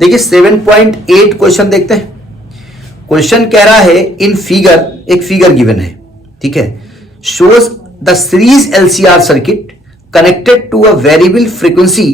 देखिए 7.8 क्वेश्चन देखते हैं। क्वेश्चन कह रहा है इन फिगर, एक फिगर गिवन है, ठीक है, shows the series LCR circuit connected to a variable frequency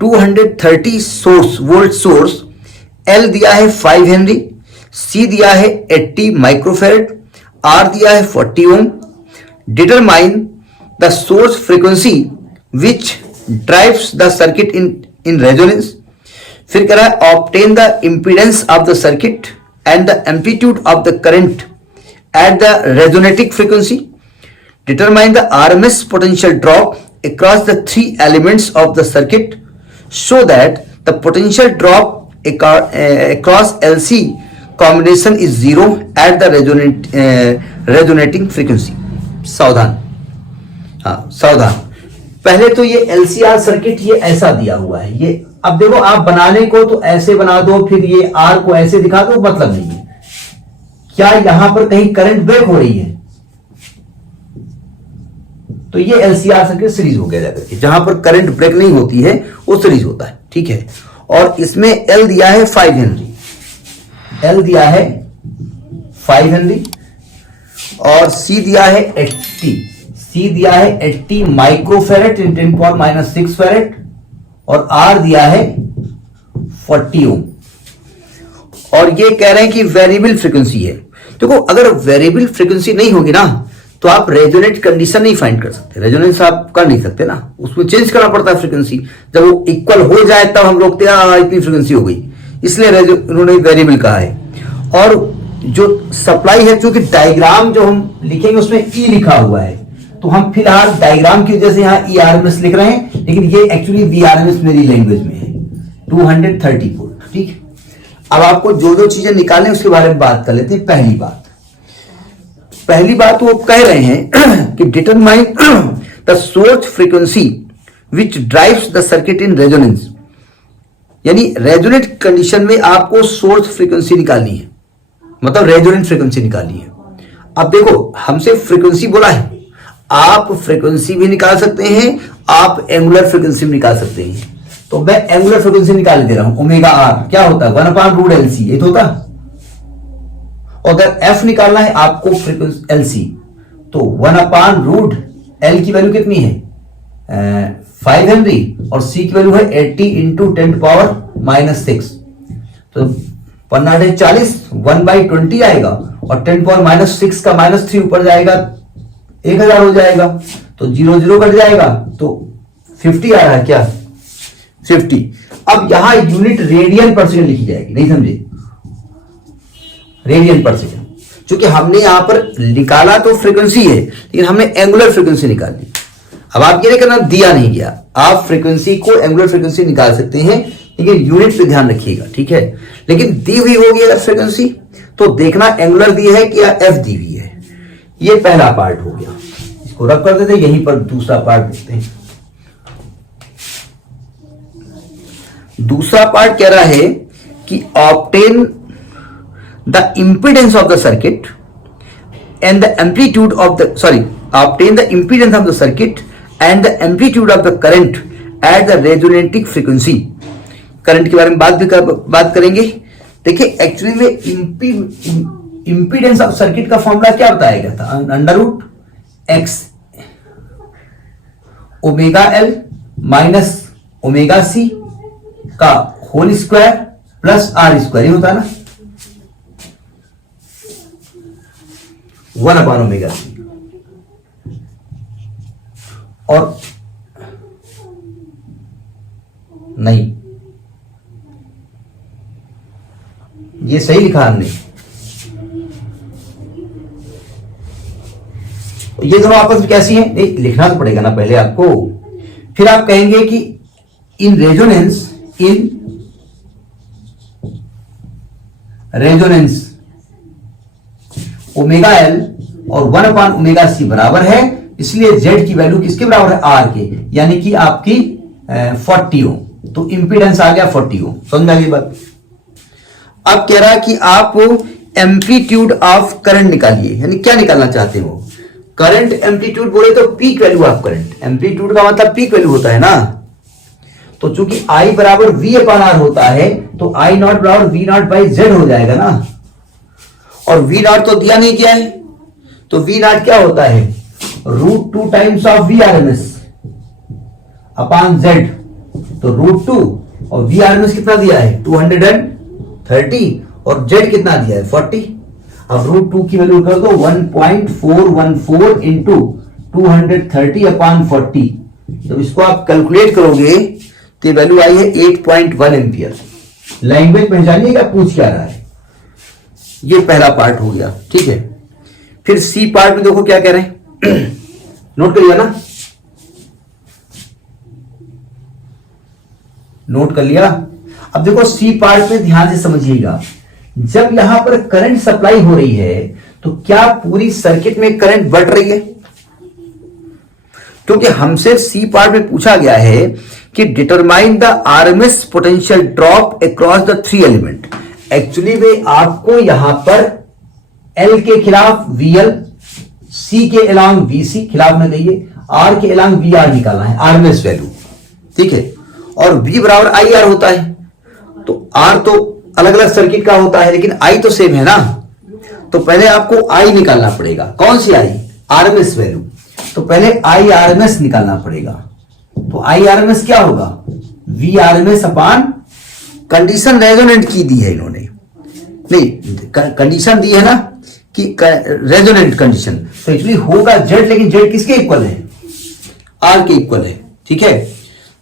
230 source volt source, L दिया है 5 हेनरी, सी दिया है 80 माइक्रोफेरेड, आर दिया है 40 ohm. Determine the source frequency which drives the circuit in resonance. फिर कह रहा है obtain the impedance of the circuit and the amplitude of the current at the resonating frequency. Determine the RMS potential drop across the three elements of the circuit so that the potential drop across LC combination is zero at the resonating frequency। सावधान, हाँ सावधान। पहले तो ये LCR circuit ये ऐसा दिया हुआ है, ये अब देखो आप बनाने को तो ऐसे बना दो, फिर ये R को ऐसे दिखा दो, मतलब नहीं है। क्या यहां पर कहीं करंट ब्रेक हो रही है? तो ये एलसीआर सर्किट सीरीज हो गया जाकर के, जहां पर करंट ब्रेक नहीं होती है वो सीरीज होता है, ठीक है। और इसमें एल दिया है 5 हेनरी, एल दिया है 5 हेनरी, और सी दिया है 80, सी दिया है 80 माइक्रोफेरेड इन 10⁻⁻6 फेरेड, और आर दिया है 40 ओम। और ये कह रहे हैं कि वेरिएबल फ्रीक्वेंसी है। देखो अगर वेरिएबल फ्रीक्वेंसी नहीं होगी ना तो आप रेजोनेट कंडीशन नहीं फाइंड कर सकते, रेजोनेंस आप कर नहीं सकते ना, उसमें चेंज करना पड़ता है फ्रीक्वेंसी। जब वो इक्वल हो जाए तब हम रोकते हैं इतनी फ्रीक्वेंसी हो गई, इसलिए उन्होंने वेरिएबल कहा है। और जो सप्लाई है, चूंकि डायग्राम जो हम लिखेंगे उसमें ई लिखा हुआ है, तो हम फिलहाल डायग्राम की वजह से यहाँ ई आरएमएस लिख रहे हैं, लेकिन ये एक्चुअली वी आरएमएस मेरी लैंग्वेज में है 230 वोल्ट, ठीक। अब आपको जो जो चीजें निकालने उसके बारे में बात कर लेते हैं। पहली बात वो कह रहे हैं कि determine the source frequency which drives the circuit in resonance, यानी रेजोनेट कंडीशन में आपको सोर्स फ्रीक्वेंसी निकालनी है, मतलब रेजोनेंट फ्रीक्वेंसी निकालनी है। अब देखो हमसे फ्रीक्वेंसी बोला है, आप फ्रीक्वेंसी भी निकाल सकते हैं, आप एंगुलर फ्रीक्वेंसी भी निकाल सकते हैं। तो मैं एंगुलर फ्रीक्वेंसी निकाल दे रहा हूं, ओमेगा आर क्या होता है 1/√LC, ये तो होता। और अगर एफ निकालना है आपको फ्रीक्वेंसी एलसी, तो 1/√L की वैल्यू कितनी है 5 हेनरी, और सी की वैल्यू है 80 × 10⁻⁻6, तो 40 1/20 आएगा, और 10⁻⁻6 का -3 ऊपर जाएगा 1000 हो जाएगा, तो 0 0 कट जाएगा, तो 50 आ रहा है क्या 50। अब यहां यूनिट रेडियन पर सेकंड लिखी जाएगी, नहीं समझे, रेडियन पर सेकंड, क्योंकि हमने यहां पर निकाला तो फ्रीक्वेंसी है, लेकिन हमने एंगुलर फ्रीक्वेंसी निकाली। अब आप ये नहीं करना दिया नहीं गया, आप फ्रीक्वेंसी को एंगुलर फ्रीक्वेंसी निकाल सकते हैं, लेकिन यूनिट पे ध्यान रखिएगा, ठीक है। लेकिन दी हुई होगी अगर फ्रीक्वेंसी तो देखना एंगुलर दी है कि एफ दी हुई है। ये पहला पार्ट हो गया, इसको रब कर देते हैं, यहीं पर दूसरा पार्ट देखते हैं। दूसरा पार्ट कह रहा है कि obtain the impedance of the circuit and the amplitude of the obtain the impedance of the circuit and the amplitude of the current at the resonating frequency। Current के बारे में बात करेंगे। देखिए एक्चुअली में इंपीडेंस ऑफ सर्किट का formula क्या बताया गया था, √x omega L minus omega C का whole square plus R square, ये होता है ना 1/ω c। और नहीं, ये सही लिखा हमने, ये दोनों आपस में कैसी हैं, नहीं लिखना तो पड़ेगा ना पहले आपको। फिर आप कहेंगे कि इन रेजोनेंस ओमेगा एल और 1/ω c बराबर है, इसलिए Z की वैल्यू किसके बराबर है R के, यानी कि आपकी 40 ओम। तो इंपीडेंस आ गया 40 ओम, समझ में आ गई बात। अब कह रहा है कि आप एम्पलीट्यूड ऑफ करंट निकालिए, यानी क्या निकालना चाहते हो, करंट एम्पलीट्यूड बोले तो peak value of current, amplitude का मतलब पीक वैल्यू होता है ना। तो चूंकि I बराबर V अपान R होता है तो I नॉट बराबर V नॉट बाई Z हो जाएगा ना, और V नॉट तो दिया नहीं क्या है, तो V नॉट क्या होता है, √2 times of VRMS upon Z, तो √2 और VRMS कितना दिया है 230 और Z कितना दिया है 40। अब √2 की वैल्यू कर दो 1.414 इंटू 230 अपान 40, जब इसको आप कैलकुलेट करोगे तो वैल्यू आई है 8.1 एम्पियर। लैंग्वेज पहचानिएगा पूछ क्या रहा है। ये पहला पार्ट हो गया, ठीक है। फिर सी पार्ट में देखो क्या कह रहे हैं, नोट कर लिया ना, नोट कर लिया। अब देखो सी पार्ट में ध्यान से समझिएगा, जब यहां पर करंट सप्लाई हो रही है तो क्या पूरी सर्किट में करंट बढ़ रही है, क्योंकि हमसे सी पार्ट में पूछा गया है कि determine the RMS potential drop across the 3 element. Actually वे आपको यहां पर एल के खिलाफ वीएल, सी के अलोंग वीसी खिलाफ में कहिए, आर के अलोंग वी आर निकालना है आरएमएस वैल्यू, ठीक है। और वी बराबर आई आर होता है, तो आर तो अलग अलग सर्किट का होता है लेकिन आई तो सेम है ना, तो पहले आपको आई निकालना पड़ेगा। कौन सी आई, आरएमएस वैल्यू, तो पहले आई आरएमएस निकालना पड़ेगा। तो आई आरएमएस क्या होगा, V RMS upon, condition resonant की दी है इन्होंने, नहीं कंडीशन दी है ना कि रेजोनेंट कंडीशन, तो एक्चुअली होगा जेड, लेकिन जेड किसके इक्वल है, आर के इक्वल है, ठीक है।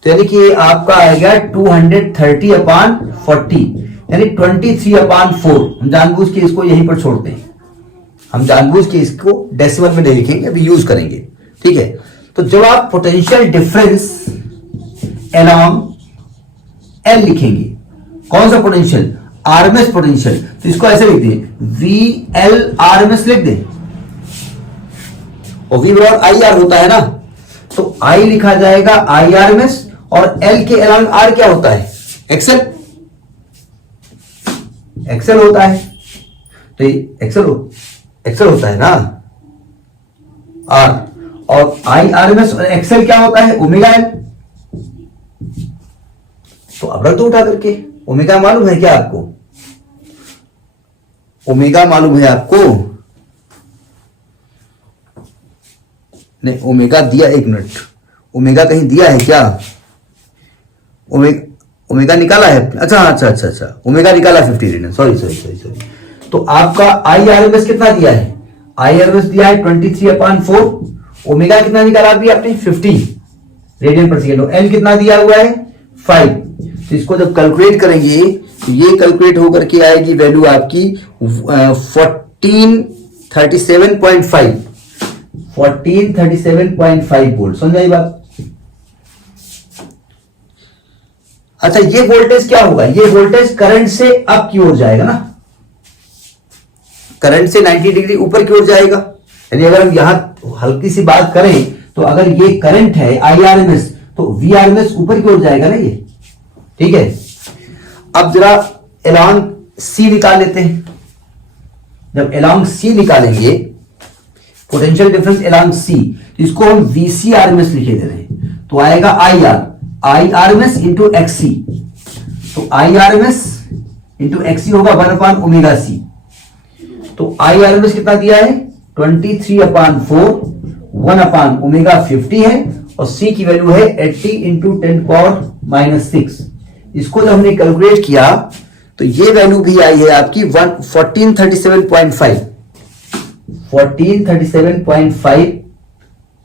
तो यानी कि आपका आएगा 230 अपान 40 यानी 23 अपान 4। हम जानबूझ के इसको यहीं पर छोड़ते हैं, हम जानबूझ के इसको डेसिमल में नहीं लिखेंगे, अभी यूज करेंगे, ठीक है। तो जब आप पोटेंशियल डिफरेंस अलोंग एल लिखेंगे, कौन सा पोटेंशियल, आरएमएस पोटेंशियल, तो इसको ऐसे लिख दें वी एल आरएमएस लिख दें, और वी बराबर आई आर होता है ना, तो आई लिखा जाएगा आई आरएमएस, और एल के अलोंग आर क्या होता है, एक्सएल, एक्सएल होता है, तो एक्सएल होता है ना आर, और आई आरएमएस और एक्सएल क्या होता है ओमेगा एल। तो अब रख दो उठा करके, ओमेगा मालूम है क्या आपको, ओमेगा मालूम है आपको, नहीं ओमेगा दिया, एक मिनट, ओमेगा कहीं दिया है क्या, ओमेगा निकाला है, अच्छा ओमेगा निकाला 50 रेडियन, सॉरी। तो आपका आई आरएमएस कितना दिया है, आई आरएमएस दिया है 23 अपान 4, ओमेगा कितना निकाला अभी आपने 50 रेडियन पर सेकेंड, एल कितना दिया हुआ है 5। तो इसको जब कैलकुलेट करेंगे तो ये कैलकुलेट होकर के आएगी वैल्यू आपकी 1437.5 वोल्ट। समझाई बात। अच्छा ये वोल्टेज क्या होगा, ये वोल्टेज करंट से अप की ओर जाएगा ना, करंट से 90 डिग्री ऊपर की ओर जाएगा। यानी अगर हम यहां हल्की सी बात करें तो अगर ये करंट है IRMS तो VRMS ऊपर की ओर जाएगा ना ये, ठीक है। अब जरा अलोंग C निकाल लेते हैं। जब अलोंग C निकालेंगे पोटेंशियल डिफरेंस अलोंग C, तो इसको हम VCRMS लिखे दे रहे हैं, तो आएगा IRMS इंटू XC, तो IRMS इंटू XC होगा 1/ωc। तो IRMS कितना दिया है 23/4, 1/ω50 है, और C की वैल्यू है 80 इंटू 10⁻⁻6। इसको जब हमने कैलकुलेट किया तो ये वैल्यू भी आई है आपकी 1437.5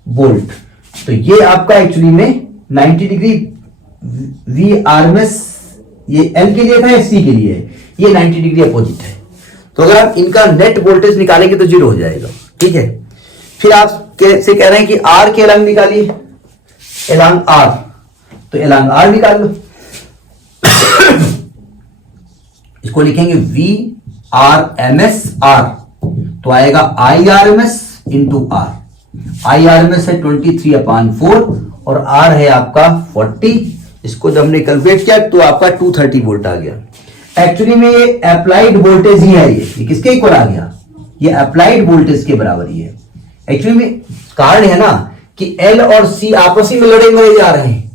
वोल्ट। तो ये आपका एक्चुअली में 90 डिग्री VRMS, ये L के लिए था या C के लिए, ये 90 डिग्री अपोजिट है। तो अगर आप इनका नेट वोल्टेज निकालेंगे तो 0 हो जाएगा, ठीक है। फिर आप से कह रहे हैं कि R के अलोंग निकालिए, अलोंग R, तो अलोंग R निकाल लो। इसको लिखेंगे VRMS R, तो आएगा IRMS इंटू R। IRMS है 23/4 और R है आपका 40। इसको जब हमने कैलकुलेट किया तो आपका 230 वोल्ट आ गया। एक्चुअली में ये अप्लाइड वोल्टेज ही है, ये किसके इक्वल आ गया, ये अप्लाइड वोल्टेज के बराबर ही है। एक्चुअली में कारण है ना कि L और C आपस में लड़े मरे जा रहे हैं,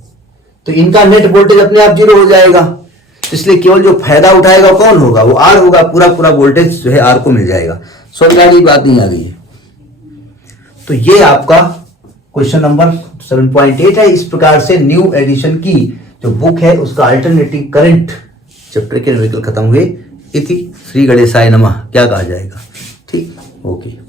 तो इनका नेट वोल्टेज अपने आप 0 हो जाएगा। तो इसलिए केवल जो फायदा उठाएगा कौन होगा, वो आर होगा, पूरा पूरा वोल्टेज जो है आर को मिल जाएगा। समझ में बात नहीं आ रही है। तो ये आपका क्वेश्चन नंबर 7.8 है। इस प्रकार से न्यू एडिशन की जो बुक है उसका अल्टरनेटिव करंट चैप्टर के न्यूमेरिकल खत्म हुए। इति श्री गणेशाय नमः क्या कहा जाएगा। ठीक, ओके।